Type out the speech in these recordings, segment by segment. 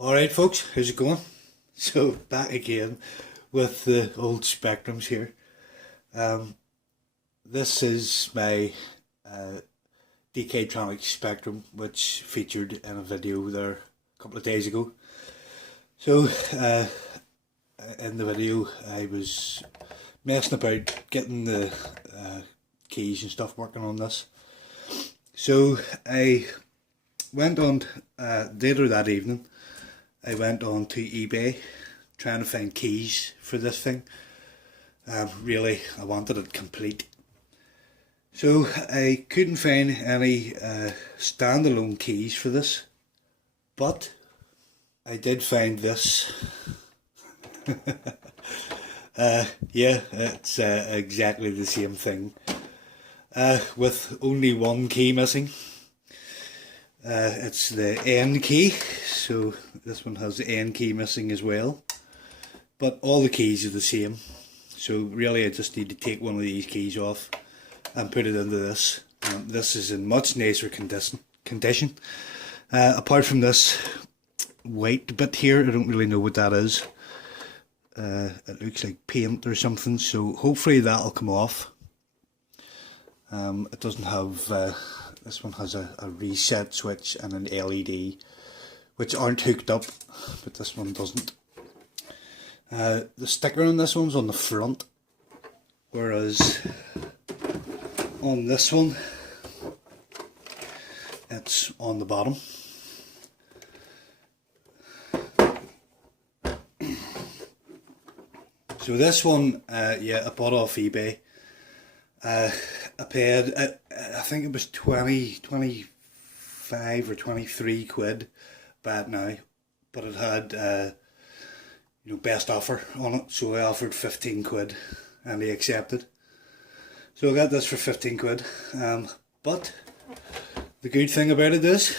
Alright folks, how's it going? So back again with the old Spectrums here. This is my DKtronics Spectrum, which featured in a video there a couple of days ago. So in the video I was messing about getting the keys and stuff working on this. So I went on later that evening. I went on to eBay trying to find keys for this thing. Really, I wanted it complete. So I couldn't find any standalone keys for this, but I did find this. Yeah, it's exactly the same thing, with only one key missing. It's the N key, so this one has the N key missing as well, but all the keys are the same. So really I just need to take one of these keys off and put it into this. This is in much nicer condition. Apart from this white bit here, I don't really know what that is. It looks like paint or something, so hopefully that'll come off. It doesn't have this one has a reset switch and an LED, which aren't hooked up, but this one doesn't. The sticker on this one's on the front, whereas on this one it's on the bottom. So this one, yeah, I bought off eBay. I paid, I think it was 25 or 23 quid bad now, but it had you know, best offer on it, so I offered 15 quid and he accepted. So I got this for 15 quid, but the good thing about it is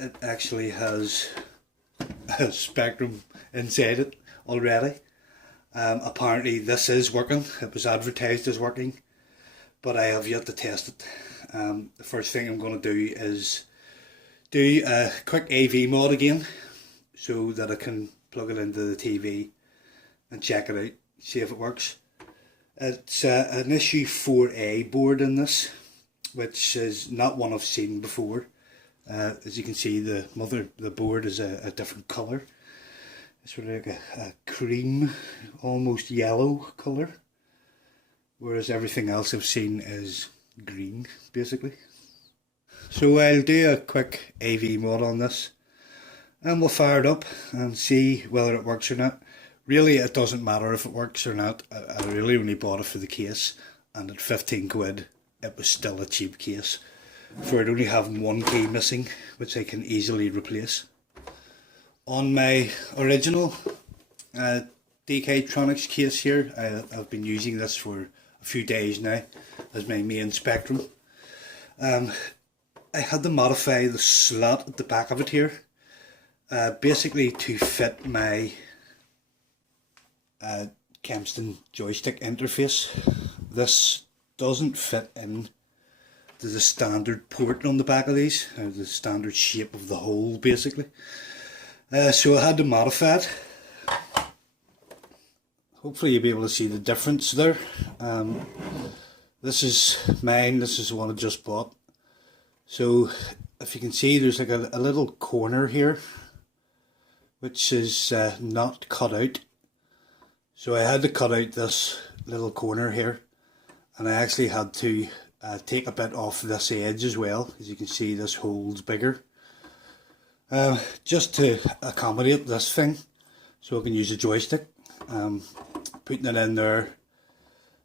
it actually has a Spectrum inside it already. Apparently this is working. It was advertised as working, but I have yet to test it. The first thing I'm going to do is do a quick AV mod again, so that I can plug it into the TV and check it out, see if it works. It's an issue 4A board in this, which is not one I've seen before. As you can see, the board is a different colour. It's sort of like a cream, almost yellow colour, whereas everything else I've seen is green, basically. So I'll do a quick AV mod on this, and we'll fire it up and see whether it works or not. Really, it doesn't matter if it works or not. I really only bought it for the case, and at 15 quid, it was still a cheap case, for it only having one key missing, which I can easily replace. On my original DKtronics case here, I've been using this for a few days now as my main Spectrum. I had to modify the slot at the back of it here, basically to fit my Kempston joystick interface. This doesn't fit in to the standard port on the back of these, the standard shape of the hole basically. So I had to modify it. Hopefully you'll be able to see the difference there. This is mine, this is the one I just bought. So if you can see, there's like a little corner here which is not cut out. So I had to cut out this little corner here, and I actually had to take a bit off this edge as well. As you can see, this hole's bigger. Just to accommodate this thing, so I can use a joystick. Putting it in there,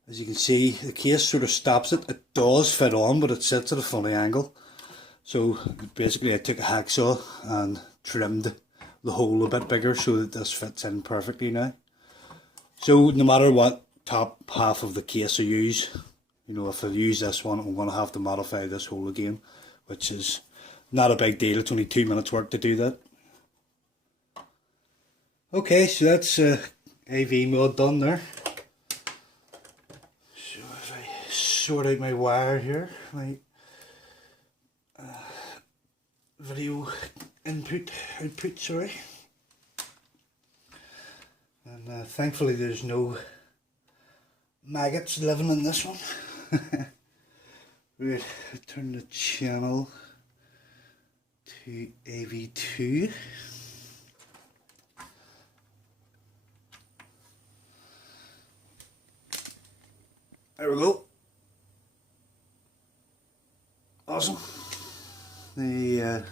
as you can see, the case sort of stops it. It does fit on, but it sits at a funny angle. So basically I took a hacksaw and trimmed the hole a bit bigger so that this fits in perfectly now. So no matter what top half of the case I use, you know, if I use this one, I'm going to have to modify this hole again, which is not a big deal. It's only 2 minutes work to do that. Okay, so that's AV mod done there. So if I sort out my wire here, my video output, sorry. And thankfully there's no maggots living in this one. Right, turn the channel to AV2. There we go. Awesome. The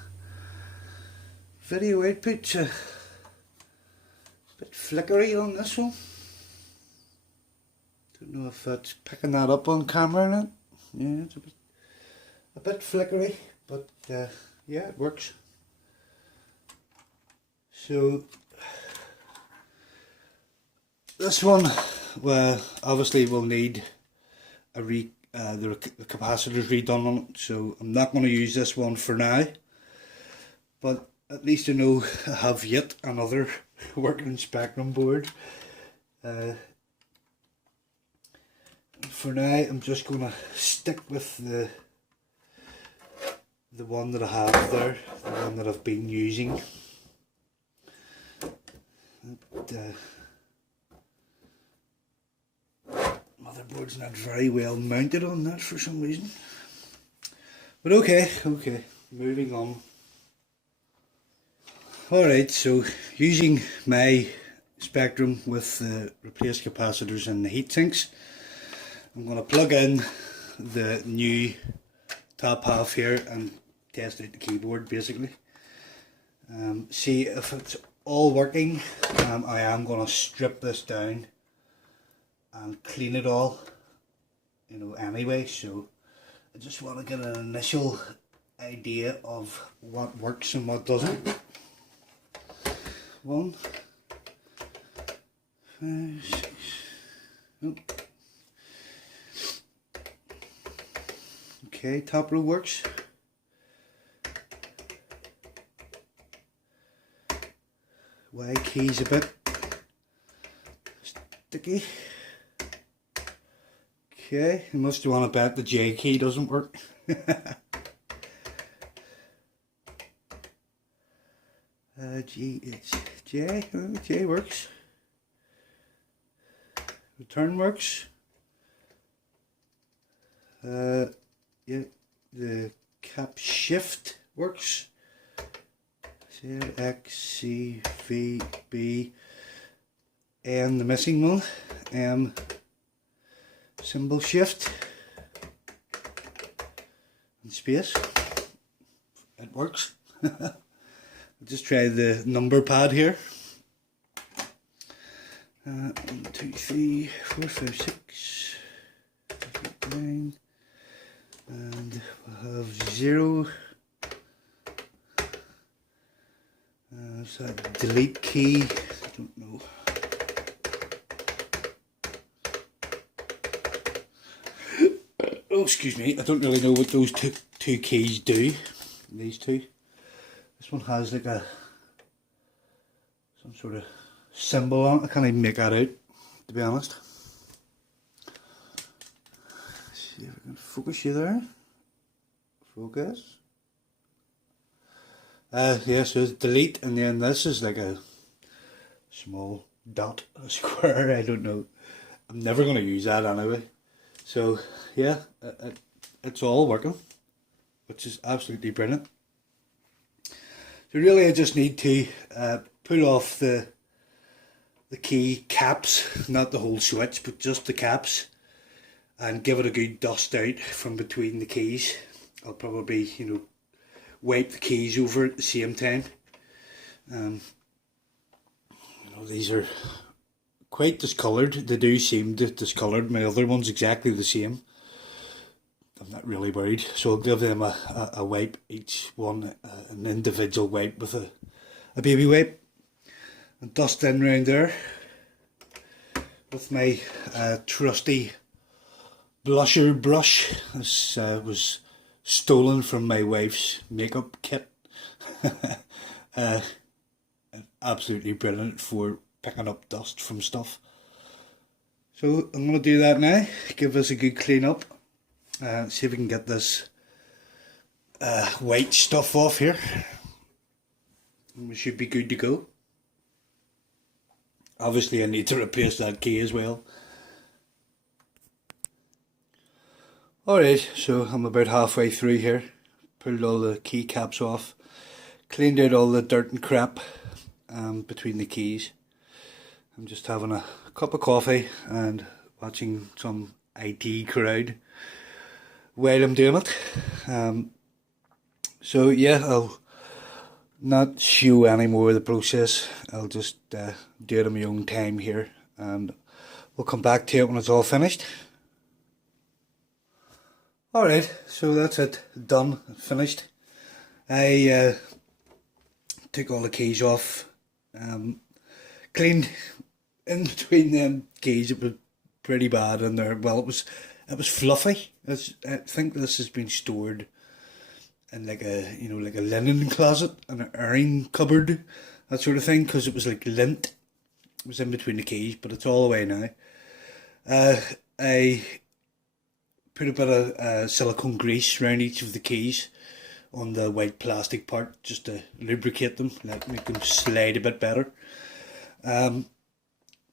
video output's a bit flickery on this one. Don't know if that's picking that up on camera or not. Yeah, it's a bit flickery, but yeah, it works. So this one, well, obviously will need a the capacitor's redone on it, so I'm not going to use this one for now. But at least I know I have yet another working Spectrum board. For now, I'm just going to stick with the one that I have there, the one that I've been using. Motherboard's not very well mounted on that for some reason. But okay, moving on. Alright, so using my Spectrum with the replaced capacitors and the heat sinks, I'm going to plug in the new top half here and test out the keyboard basically. See if it's all working. I am going to strip this down and clean it all, you know, anyway, so I just want to get an initial idea of what works and what doesn't. 1, 5, 6, oh. Okay, top row works. Y key's a bit sticky. Okay, you must want to bet the J key doesn't work. G, it's J. Oh, J works. Return works. Yeah, the cap shift works. Z, X, C, V, B, N, the missing one. M, symbol shift. And space. It works. I'll just try the number pad here. 1, 2, 3, 4, 5, 6, 7, 9. And we'll have 0. So that delete key, I don't know. Oh, excuse me, I don't really know what those two keys do. These two. This one has like some sort of symbol on it. I can't even make that out, to be honest. See if I can focus you there. Focus. Yeah, so it's delete, and then this is like a small dot, a square, I don't know. I'm never going to use that anyway. So yeah, it's all working, which is absolutely brilliant. So really I just need to pull off the key caps, not the whole switch, but just the caps, and give it a good dust out from between the keys. I'll probably, you know, wipe the keys over at the same time. You know, these are quite discoloured. They do seem discoloured. My other one's exactly the same. I'm not really worried, so I'll give them a wipe, each one an individual wipe with a baby wipe, and dust in round there with my trusty blusher brush. This was stolen from my wife's makeup kit. Absolutely brilliant for picking up dust from stuff. So I'm going to do that now, give this a good clean up, see if we can get this white stuff off here. and we should be good to go. Obviously I need to replace that key as well. Alright, so I'm about halfway through here. Pulled all the key caps off, cleaned out all the dirt and crap between the keys. I'm just having a cup of coffee and watching some IT crowd while I'm doing it. So yeah, I'll not show any more of the process. I'll just do it in my own time here, and we'll come back to it when it's all finished. Alright, so that's it, done, finished. I took all the keys off, cleaned in between them keys. It was pretty bad in there. Well, it was fluffy. I think this has been stored in like a, you know, like a linen closet and an airing cupboard, that sort of thing, because it was like lint. It was in between the keys, but it's all away now. I put a bit of silicone grease around each of the keys on the white plastic part, just to lubricate them, make them slide a bit better.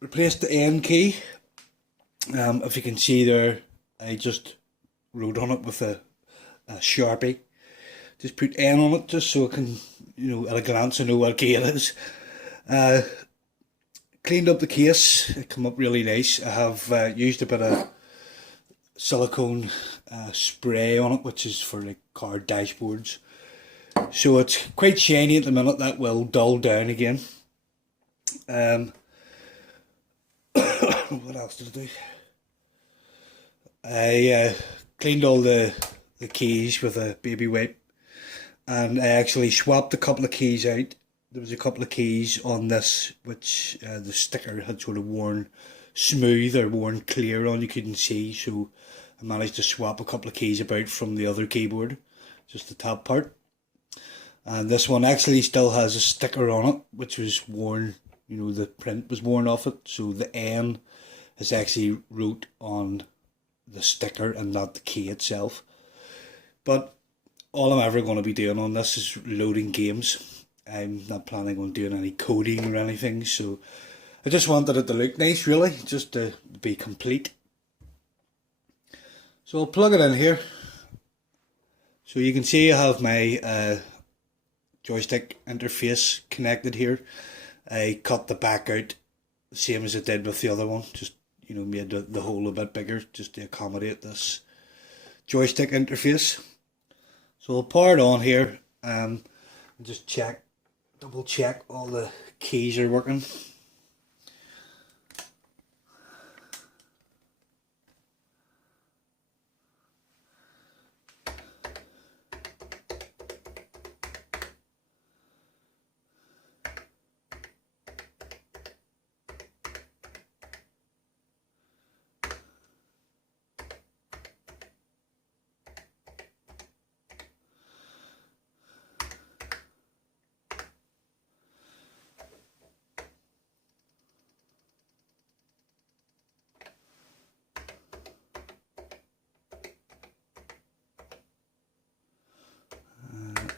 Replaced the N key. If you can see there, I just wrote on it with a Sharpie. Just put N on it just so I can, you know, at a glance I know what key it is. Cleaned up the case, it came up really nice. I have used a bit of silicone spray on it, which is for like car dashboards. So it's quite shiny at the minute. That will dull down again. What else did I do? I cleaned all the keys with a baby wipe, and I actually swapped a couple of keys out. There was a couple of keys on this which the sticker had sort of worn smooth or worn clear on, you couldn't see, so I managed to swap a couple of keys about from the other keyboard, just the top part. And this one actually still has a sticker on it which was worn, you know, the print was worn off it, so the N is actually wrote on the sticker and not the key itself. But all I'm ever going to be doing on this is loading games. I'm not planning on doing any coding or anything, so I just wanted it to look nice, really, just to be complete. So I'll plug it in here. So you can see I have my joystick interface connected here. I cut the back out the same as I did with the other one, just, you know, made the hole a bit bigger just to accommodate this joystick interface. So I'll power it on here and just double check all the keys are working.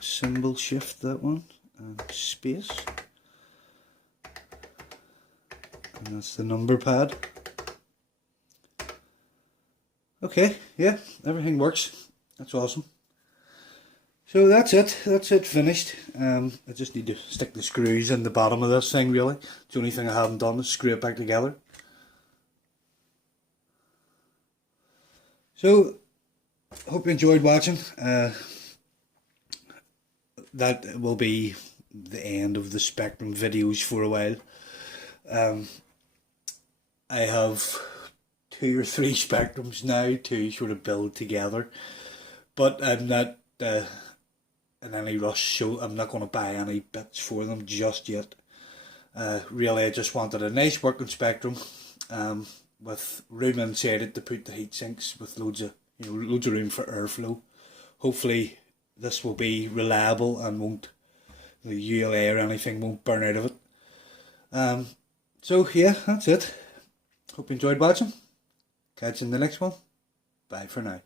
Symbol shift, that one, and space, and that's the number pad. Okay, yeah, everything works. That's awesome. So that's it finished. I just need to stick the screws in the bottom of this thing, really. The only thing I haven't done is screw it back together. So, hope you enjoyed watching. That will be the end of the Spectrum videos for a while. I have 2 or 3 Spectrums now to sort of build together, but I'm not in any rush, so I'm not going to buy any bits for them just yet. Really, I just wanted a nice working Spectrum with room inside it to put the heat sinks, with loads of room for airflow. Hopefully this will be reliable and won't, the ULA or anything won't burn out of it. So yeah, that's it. Hope you enjoyed watching. Catch you in the next one. Bye for now.